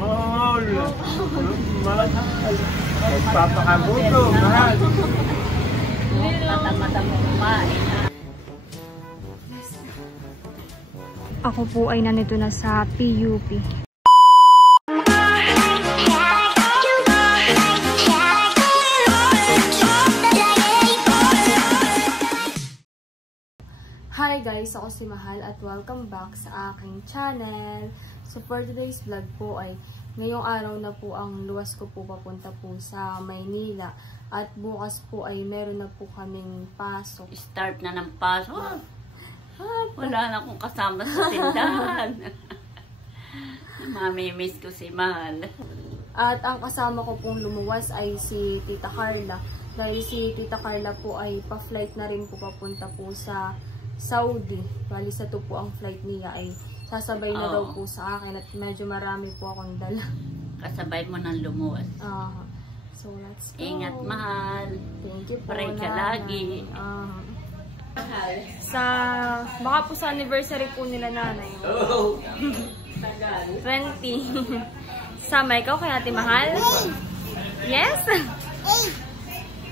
Mahal. Mahal. Nagpapakagutom, mahal. Mata-mata mo kumain. Ako po ay nandito na sa PUP. Hi guys! Ako si Mahal at welcome back sa aking channel. So for today's vlog po ay ngayong araw na po ang luwas ko po papunta po sa Maynila. At bukas po ay meron na po kaming pasok. Start na ng pasok. Wala na akong kasama sa tindahan. Mamimiss ko si Mahal. At ang kasama ko pong lumuwas ay si Tita Carla. Dahil si Tita Carla po ay pa-flight na rin po papunta po sa Saudi. Bali sa to po ang flight niya ay sasabay na daw po sa akin at medyo marami po akong dala. Kasabay mo ng lumuwas. So let's go. Ingat, Mahal. Thank you po. Pray ka lagi. Baka po sa anniversary po nila nanay. 20. Sama ikaw kay Ate Mahal? Yes?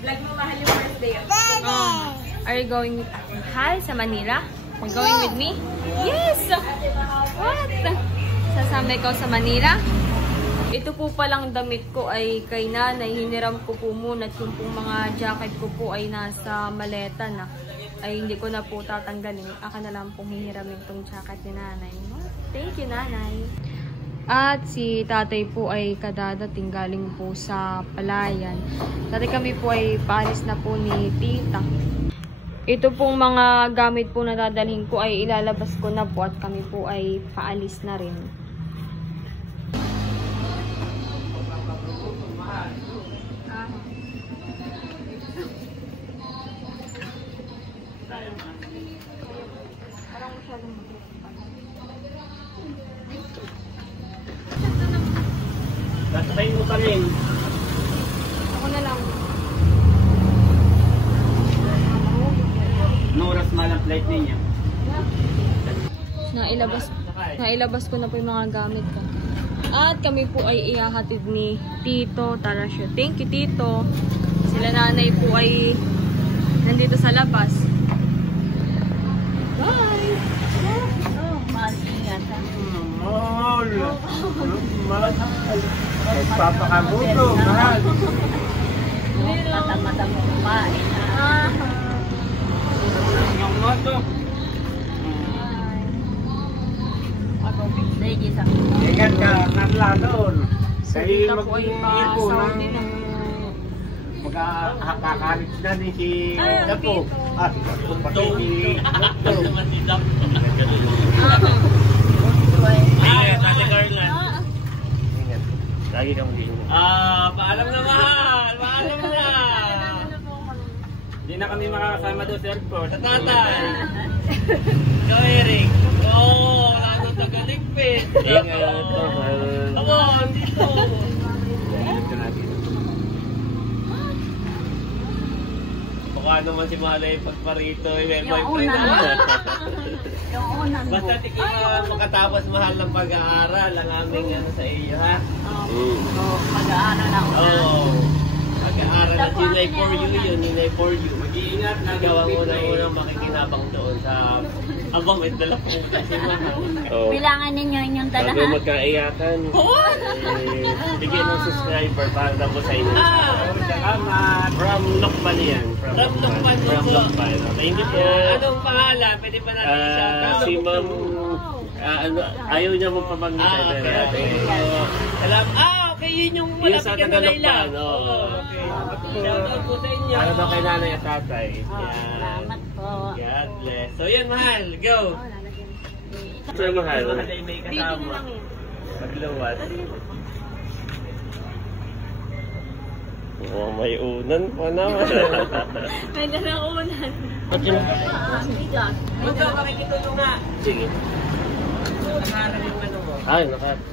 Vlog mo Mahal yung birthday. Are you going with Mahal sa Manila? Are you going with me? Yes! What? Sasama ikaw sa Manila? Ito po palang damit ko ay kay nanay. Hiniram ko po muna at yung pong mga jacket ko po ay nasa maleta na. Ay hindi ko na po tatanggalin. Aka na lang pong hihiramin itong jacket ni nanay. Thank you, nanay. At si tatay po ay kadadating galing po sa Palayan. Dati kami po ay paalis na po ni tita. Ito pong mga gamit po na dadalhin ko ay ilalabas ko na po at kami po ay paalis na rin. Nasakay mo pa rin. Ako na lang. No oras malang flight ninyo. Nailabas ko na po yung mga gamit ko. At kami po ay ihahatid ni Tito Tarasio. Thank you, Tito. Sila nanay po ay nandito sa labas. Bye! Mahal, ingat. Mahal. Mahal. Nagpapakagutom, mahal. Mata-mata mo kumain. Yung moto. Ingat ka, Carla doon. Kasi mag-iipo ng magkakalit na din si Dapo. Pati si Dapo. Ingat, Ate Carla. Ingat. Lagi kang mag-iingat. Paalam na, Mahal. Paalam na. Hindi na kami makakasama doon sa airport. Sa tatay. Ikaw, Eric. Oo, wala nang tagaligpit. Ingat, Mahal. Ako, dito. Ingat ka natin. Baka naman si Mahal ay pagparito. May boyfriend na. Yung unang Basta tingin na makatapos Mahal ng pag-aaral ang aming sa iyo, ha? mag-aaral ako na. Pag-aaral at yun ay for you yun, yun ay for you. Mag-iingat na gawa mo na unang makikinabang doon sa abang may dala po kasi Mahal. Bilangan ninyo inyong dalahan. Bago magkaiyakan, bigyan ng subscriber para na po sa inyo. Salamat! From Lokban yan. From Lokban. From Lokban. Thank you po. Anong pangalan? Pwede ba natin i-shoutout? Si Ma'am, ayaw niya mong pabanggit sa ito. Salamat. Okay, yun yung malapit ka na Layla. Shoutout po sa inyo. Para daw kay nanay at tatay. Salamat po. God bless. So yan, Mahal. Go! So Mahal. Mahal ay may kasama. Magluwas. Oh, may unan pa naman. May dalang unan. Ito, makikitulong nga. Sige. Nakaharap yung ano mo. Ay, nakaharap.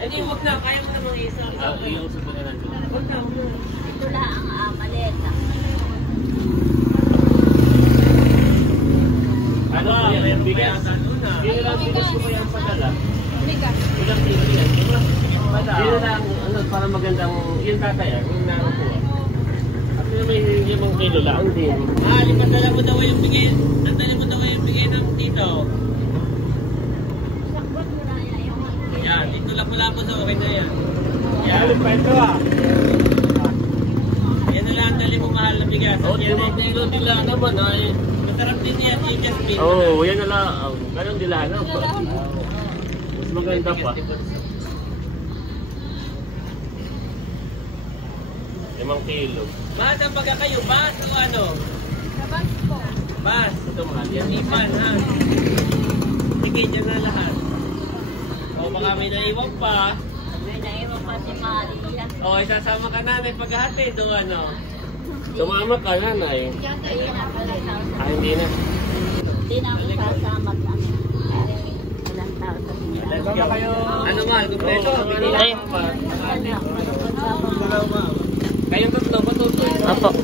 Hindi, huwag na. Kaya mo na mga isa. Yung sabi na natin. Huwag na. Ito lang ang maleta. Ano? Bigyan. Bigyan lang bigas ko pa yung padala. Bigas. Ilang bigas? Yun lang, ano, para magandang, yun tatay, yung nakuha. Kasi may 5 kilo lang din. Lipadala mo daw yung bigay, nandali mo daw yung bigay ng tito. Yan, dito lapo-lapo sa okay na yan. Yan, pa ito Yan na lang, dali mo mahal na bigas. Oo, 5 kilo nila naman ay. Masarap din yan, Jasmine. Oo, yan na lang. Ganun nila, no? Mas maganda pa. 5 kilo. Mahal ang pagka kayo, bas o ano? Sabas po. Bas. Ito mahal yan. Ipan, ha? Sige, dyan na lahat. O, baka may naiwan pa. May naiwan pa si Maria. O, isasama ka namin paghahatid o ano? Tumama ka, nanay. Hindi na. Hindi na ako sasama ka. Walang tao sa siya. Let's go. Ano mahal? Kompleto? Ay. Kayong tatlo, patutoy. Apo.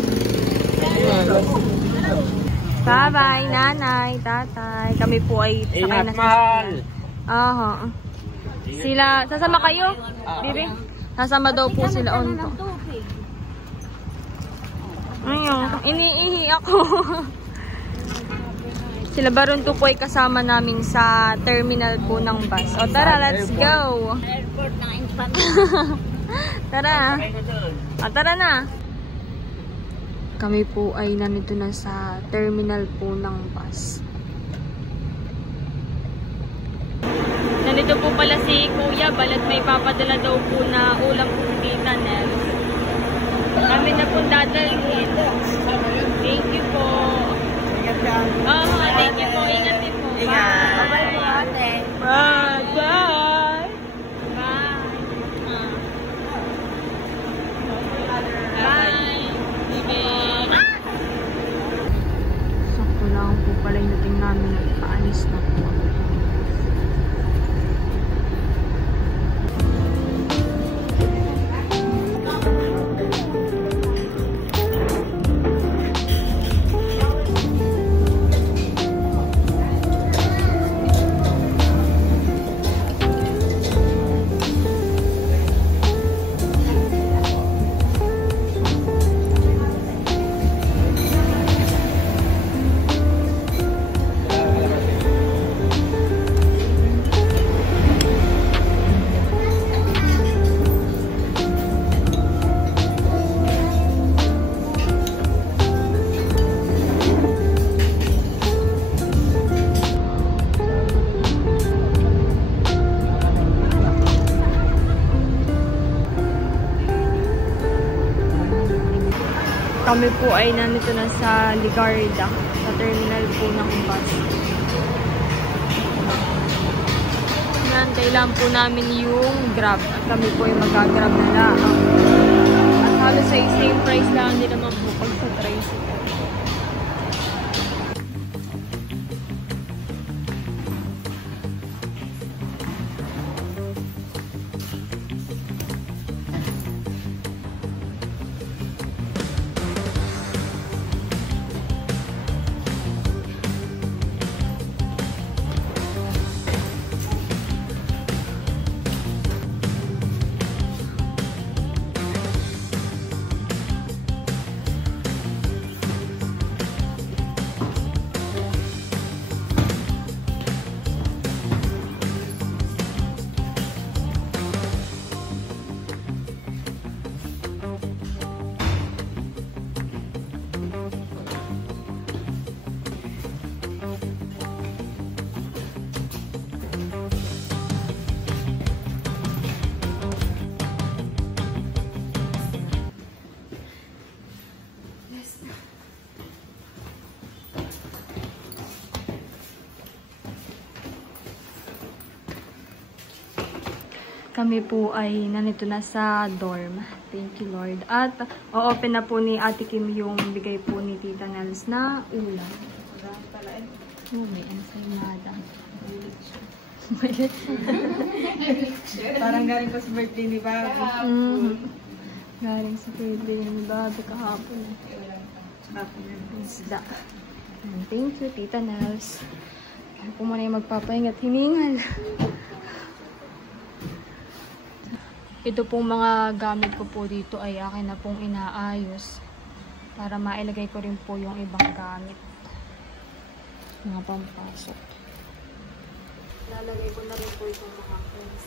Bye-bye, nanay, tatay. Kami po ay sakay Ingat, na mahal. Aha. Sila, sasama kayo? Bibi? Sasama daw po sila onto. Ayun, iniihi ako. Sila Barunto po ay kasama namin sa terminal po ng bus. O tara, let's go. Airport ng Infant. Tara. O tara na. Kami po ay nandito na sa terminal po ng bus. Nandito po pala si Kuya Balat, may papadala daw po na ulam po Tita Nels. Kami na po dadalhin. Thank you po. Thank you po. Ingat din po. Bye. Bye po ate. Bye. Bye. Bye. Bye. Sakto lang po pala yung dating namin at paalis na po. Kami po ay nandito na sa Ligarda, sa terminal po ng bus. Nantay lang po namin yung Grab at kami po ay mag-grab na lang. At halos ay same price lang din naman po pag sa tricycle. Kami po ay nandito na sa dorm. Thank you, Lord. At o-open na po ni Ate Kim yung bigay po ni Tita Nels na ulam. May ensaymada. Parang galing pa sa birthday ni Bobby. Galing sa birthday ni Bobby kahapon. Isda. Thank you, Tita Nels. Ako po muna yung magpapahinga at hiningal. Ito pong mga gamit ko po dito ay akin na pong inaayos para mailagay ko rin po yung ibang gamit. Mga pampasok. Lalagay ko na rin po itong mga friends.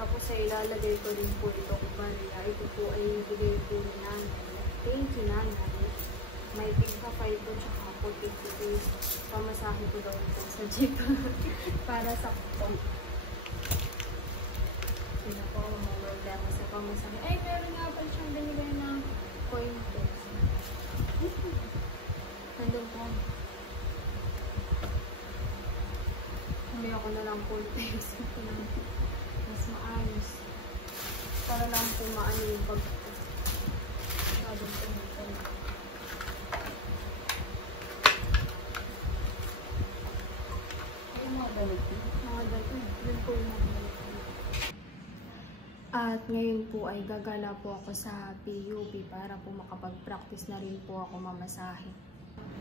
Tapos ay ilalagay ko rin po itong barya. Ito po ay bigay po ni nanay. Thank you, nanay. May tigpa 5 po tsaka po tigpa pamasahe ko daw ito sa jeep. Para sakto. Hindi po ako problema sa pamasahe. Ay, meron nga pa siyang binigay na coin test. Nandun po. Hindi ako na lang full test. Mas maayos. Para lang po maano yung pag-test. Sabon po dito. Ay, mga dalit. Mga dalit. Yun po yung mga dalit. At ngayon po ay gagala po ako sa PUP para po makapag-practice na rin po ako mamasahe.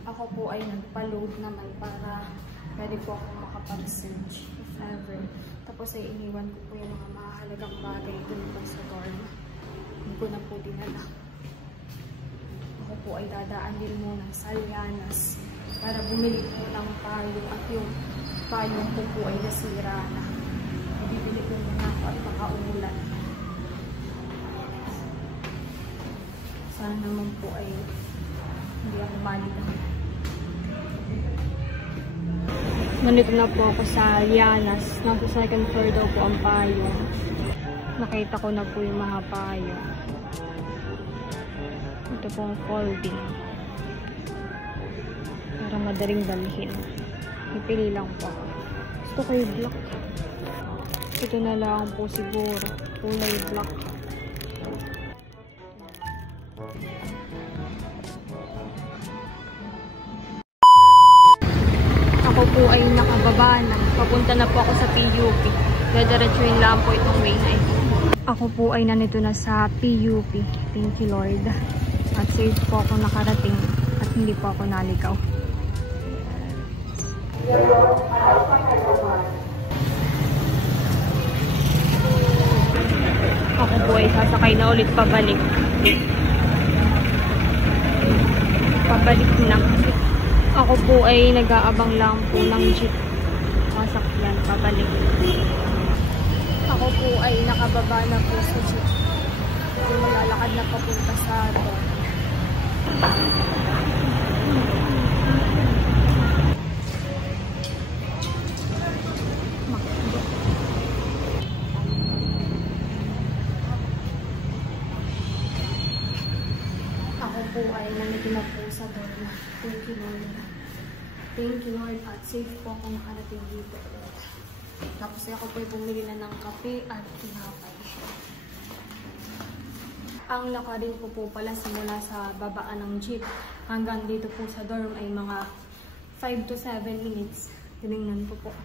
Ako po ay nagpa-load naman para pwede po ako makapag-search if ever. Tapos ay iniwan ko po yung mga mahalagang bagay dun po sa dorm. Hindi ko na po dinala. Ako po ay dadaan din muna sa Lianas para bumili po ng payong at yung payong ko po ay nasira na. Bibili ko muna ako at makaulan. Sana naman po ay hindi ako maligaw. Nandito na po ako sa Lianas. Nasa second floor daw po ang payong. Nakita ko na po yung mga payong. Ito po ang folding. Para madaling dalhin. Ipili lang po. Gusto ko yung black. Ito na lang po siguro. Kulay black. Ako po ay nakababa na. Papunta na po ako sa PUP. Dadiretsuin lang po itong way na ito. Ako po ay nandito na sa PUP. Thank you, Lord. At safe po ako nakarating. At hindi po ako naligaw. Ako po ay sasakay na ulit pabalik. Pabalik na. Ako po ay nag-aabang lang po ng jeep. Masakyan, pabalik. Ako po ay nakababa na po sa jeep. At malalakad na papunta sa dorm. Ako po ay nandito na po sa dorm. Thank you, Lord. Thank you, Lord. At safe po ako nakarating dito. Tapos ako po ay bumili na ng kape at tinapay. Ang lakarin ko po pala simula sa babaan ng jeep hanggang dito po sa dorm ay mga 5 to 7 minutes. Tinignan ko po.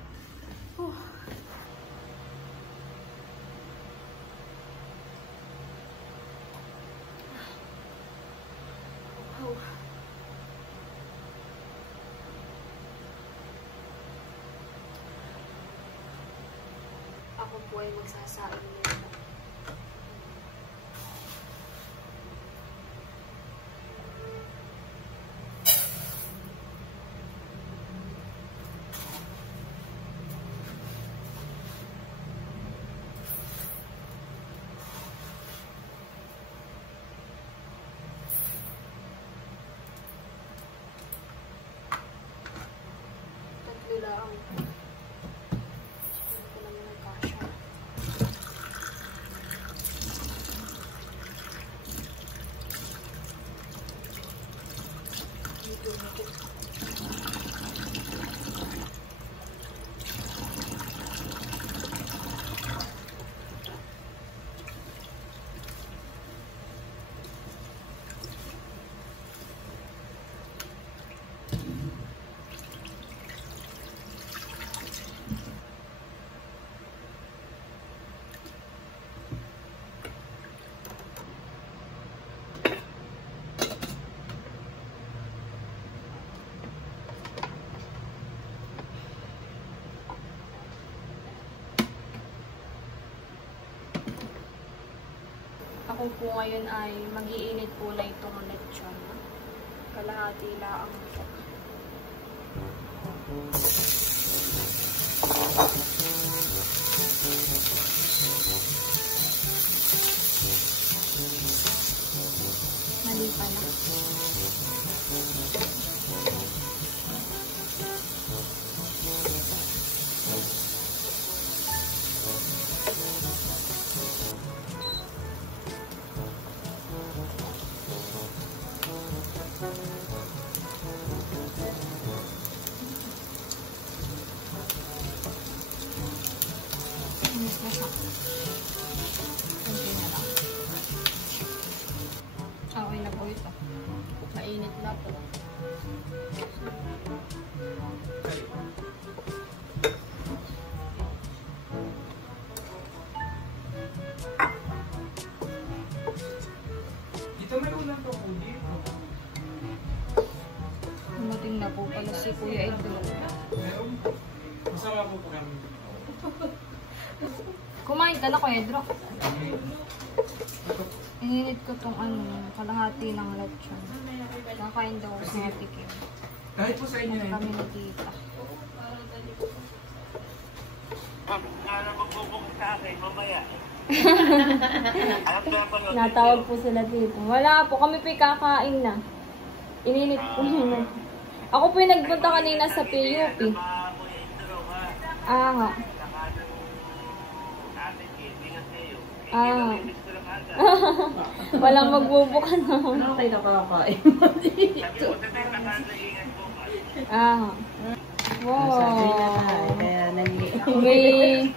Ako po ay magsasain nito. Tatlo lang. Ito naman ang kasha. Ako po ngayon ay mag-iinit po na itong lechon. Kalahati lang po. Mali pa na. Okay na po ito. Mainit na po. Dito may ulan pa po dito. Dumating na po pala si Kuya Edro. Meron po. Masama po po kami. Kumain ka na, Kuya Edro. Ininit ko tong kalahati ng lechon. Nakain daw si Ate Kim. Kahit po sa inyo na Kami yun. ni Tita. sa akin, mamaya. Natawag po sila dito. Wala po, kami po'y kakain na. Ininit po yun. Ako po'y nagpunta kanina sa PUP. Ah. Ah. Walang magbubuka na. Ano kayo nakakain mo dito? Ah. Wow. Sabi na nga, kaya nag-i-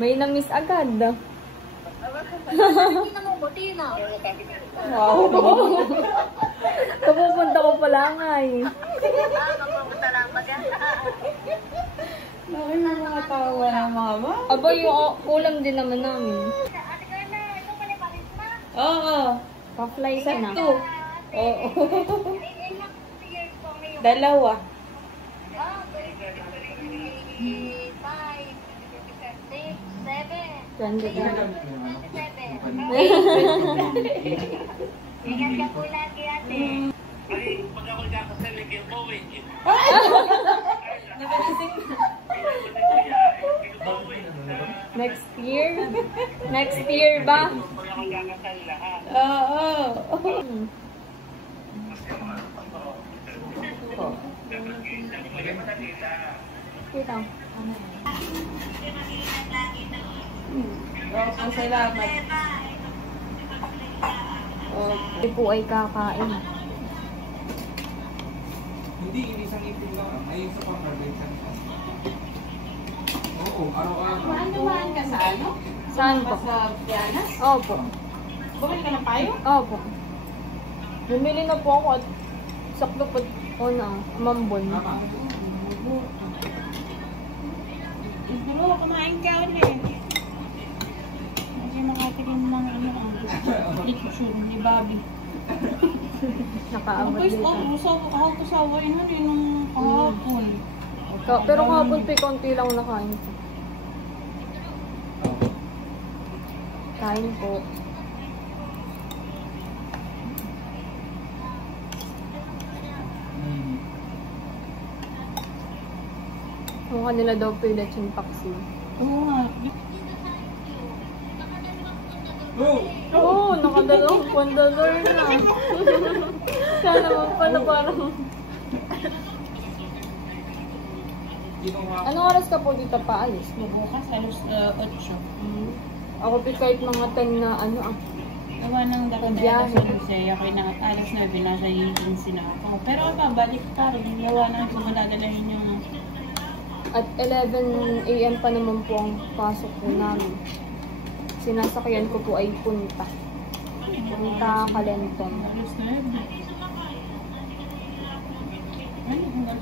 May na-miss agad. Wow. Kapupunta ko pala nga eh. Bakit na mga tawa ng mama? Aba, yung ulam din naman namin. Oo. Pa-fly ka na. Oo. Dalawa. Ganda ka. Ingat ka po lagi, ate. Ay, pag ako kakasal, kayo po eh. Next year? Next year ba? Pag ako kakasal lahat. Oo. Kita. Ang salamat. Hindi po ay kakain. Hindi, inisang ipin lang. Ay, isa pang isang Oo, araw-araw. Mahan ka sa ano? Saan po? Sa Pianas? Opo. Bumili ka ng payo? Opo. Bumili na po ako at sakto po na mambon. Tama. Siguro, kumain ka ulit. Kasi makatikin ng ano ang lechon ni Bobby. Nakaabot Ako dito. ako kasawa yun nung kahapon. Pero kahapon pa konti lang nakain ko. Kain po. Yung kanila daw po yung lechon paksi. Oo nga. Oo, nakadalawang $1 na. Kaya naman pala parang... Anong oras ka po dito paalis? Bukas, alas 8. Ako po kahit mga 10 na Gawa ng Biyahe. Dakadela ako na alas 9 nasa agency na ako. Pero babalik pa rin. Gawa ng sumadadalahin yung... At 11 AM pa naman po ang pasok po namin. Sinasakyan ko po ay punta. Punta Kalentong. Alas 9.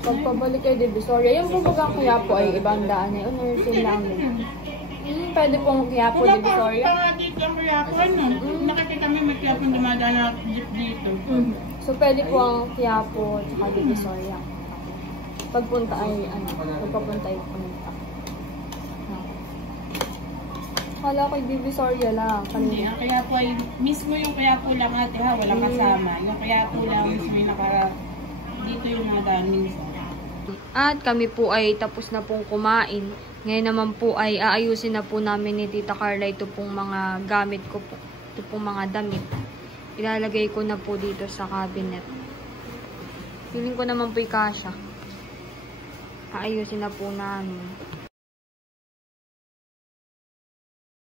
Pagpabalik ay Divisoria. Yung po bagang Quiapo ay ibang daan na yun. Nursing namin. Pwede pong Quiapo, Divisoria. Wala pa dito ang Quiapo, ano? Nakikita kami may Quiapo dumadaan na jeep dito. So, pwede po ang Quiapo at Divisoria. Pagpunta ay, pagpapunta ay punta. Kala ko Divisoria lang. Hindi, ang kaya po ay mismo yung kaya po lang ate ha, walang kasama. Yung kaya po lang mismo yung dito yung nadaan minsan. At kami po ay tapos na pong kumain. Ngayon naman po ay aayusin na po namin ni Tita Carla ito pong mga gamit ko po. Ito pong mga damit. Ilalagay ko na po dito sa cabinet. Feeling ko naman po ikasya. Aayusin na po namin.